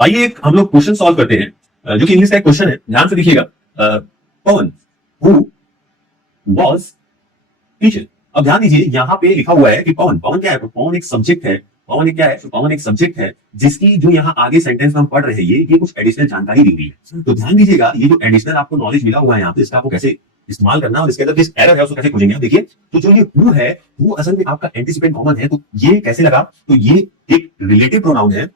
आइए एक हम लोग क्वेश्चन सॉल्व करते हैं जो कि इंग्लिश का एक क्वेश्चन है। ध्यान से देखिएगा। पवन हु वाज टीचर। अब ध्यान दीजिए यहां पे लिखा हुआ है कि पवन पवन क्या है? तो पवन एक सब्जेक्ट है। पवन एक क्या है? तो पवन एक सब्जेक्ट है जिसकी जो यहाँ आगे सेंटेंस हम पढ़ रहे हैं ये कुछ एडिशनल जानकारी दी हुई है। तो ध्यान दीजिएगा ये जो एडिशनल आपको नॉलेज मिला हुआ है यहाँ पे इसका आपको कैसे इस्तेमाल करना है और इसके अंदर किस एरर है उसको कैसे खोजेंगे। आप देखिए तो जो ये हु है वो असल में आपका एंटीसिपेंट कॉमन है। तो ये कैसे लगा? तो ये एक रिलेटिव प्रोनाउन है।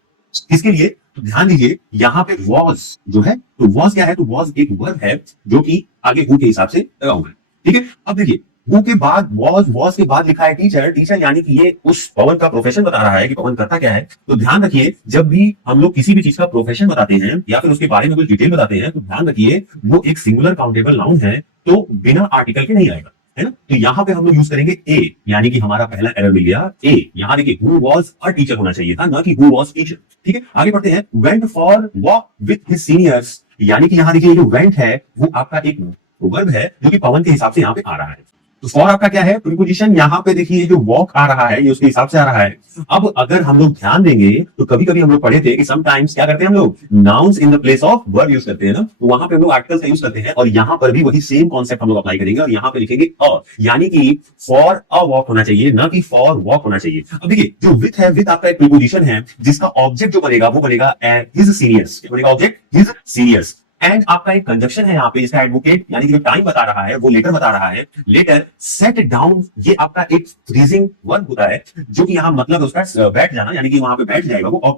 किसके लिए? तो ध्यान दीजिए यहाँ पे वॉज जो है तो वॉज क्या है? तो वॉज एक वर्ब है जो कि आगे हु के हिसाब से लगा हुआ है। ठीक है, अब देखिए हु के बाद वॉज के बाद लिखा है टीचर। टीचर यानी कि ये उस पवन का प्रोफेशन बता रहा है कि पवन करता क्या है। तो ध्यान रखिए जब भी हम लोग किसी भी चीज का प्रोफेशन बताते हैं या फिर उसके बारे में कुछ डिटेल बताते हैं तो ध्यान रखिए वो एक सिंगुलर काउंटेबल नाउन है तो बिना आर्टिकल के नहीं आएगा, है ना। तो यहाँ पे हम लोग यूज करेंगे ए, यानी कि हमारा पहला एरर मिल गया ए। यहाँ देखिए हु वाज अ टीचर होना चाहिए था, ना कि हु वाज टीचर। ठीक है, आगे बढ़ते हैं। Went for walk with his seniors, यानी कि यहाँ देखिए जो वेंट है वो आपका एक वर्ब है जो कि पवन के हिसाब से यहाँ पे आ रहा है। तो फॉर आपका क्या है? प्रीपोजिशन। यहाँ पे देखिए जो वॉक आ रहा है ये उसके हिसाब से आ रहा है। अब अगर हम लोग ध्यान देंगे तो कभी कभी हम लोग पढ़े थे कि समटाइम्स क्या करते हैं हम लोग nouns in the place of verb use करते हैं ना। तो वहां पे हम लोग आर्टिकल्स का यूज करते हैं और यहाँ पर भी वही सेम कॉन्सेप्ट हम लोग अप्लाई करेंगे और यहाँ पे लिखेंगे अ, यानी कि फॉर अ वॉक होना चाहिए ना कि फॉर वॉक होना चाहिए। अब देखिए जो विथ है, विथ आपका एक प्रीपोजिशन है जिसका ऑब्जेक्ट जो बनेगा वो बनेगा हिज सीनियर्स। क्या बनेगा ऑब्जेक्ट? His seniors. एंड आपका एक कंजक्शन है यहाँ पे जिसका एडवोकेट यानी कि जो टाइम बता रहा है वो लेटर बता रहा है। लेटर सेट डाउन ये आपका एक फ्रीजिंग वर्ब होता है जो कि यहाँ मतलब उसका बैठ जाना, यानी कि वहां पे बैठ जाएगा वो। और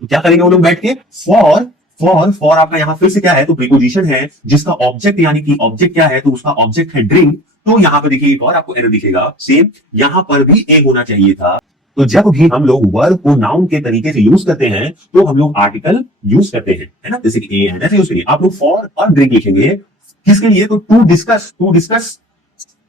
तो क्या करेंगे वो लोग बैठ के? फॉर फॉर आपका यहाँ फिर से क्या है? तो प्रीपोजिशन है जिसका ऑब्जेक्ट यानी कि ऑब्जेक्ट क्या है? तो उसका ऑब्जेक्ट है ड्रिंक। तो यहाँ पे देखिए एक और आपको एरर दिखेगा सेम, यहाँ पर भी ए होना चाहिए था। तो जब भी हम लोग वर्ब को नाउन के तरीके से यूज करते हैं तो हम लोग आर्टिकल यूज करते हैं, है ना। जैसे कि ए है ऐसे यूज करिए। आप लोग फॉर और ड्रिंक लिखेंगे किसके लिए? तो टू डिस्कस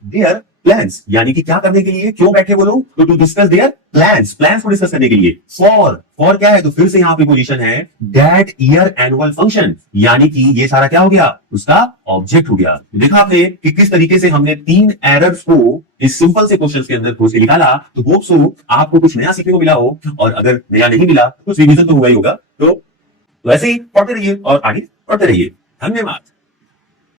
देयर प्लान्स, यानी कि क्या करने के लिए, क्यों बैठे वो लोग? तो टू डिस्कस देयर प्लान्स को डिस्कस करने के लिए। फॉर क्या है? तो फिर से यहाँ पे पोजीशन है दैट ईयर एनुअल फंक्शन, यानी कि ये सारा क्या हो गया? उसका ऑब्जेक्ट हो गया। देखा आपने कि किस तरीके से हमने 3 एरर्स को इस सिंपल से क्वेश्चन के अंदर खोज के निकाला। तो होप सो आपको कुछ नया सीखने को मिला हो और अगर नया नहीं मिला तो कुछ रिवीजन तो हुआ ही होगा। तो ऐसे ही पढ़ते रहिए और आगे पढ़ते रहिए। धन्यवाद।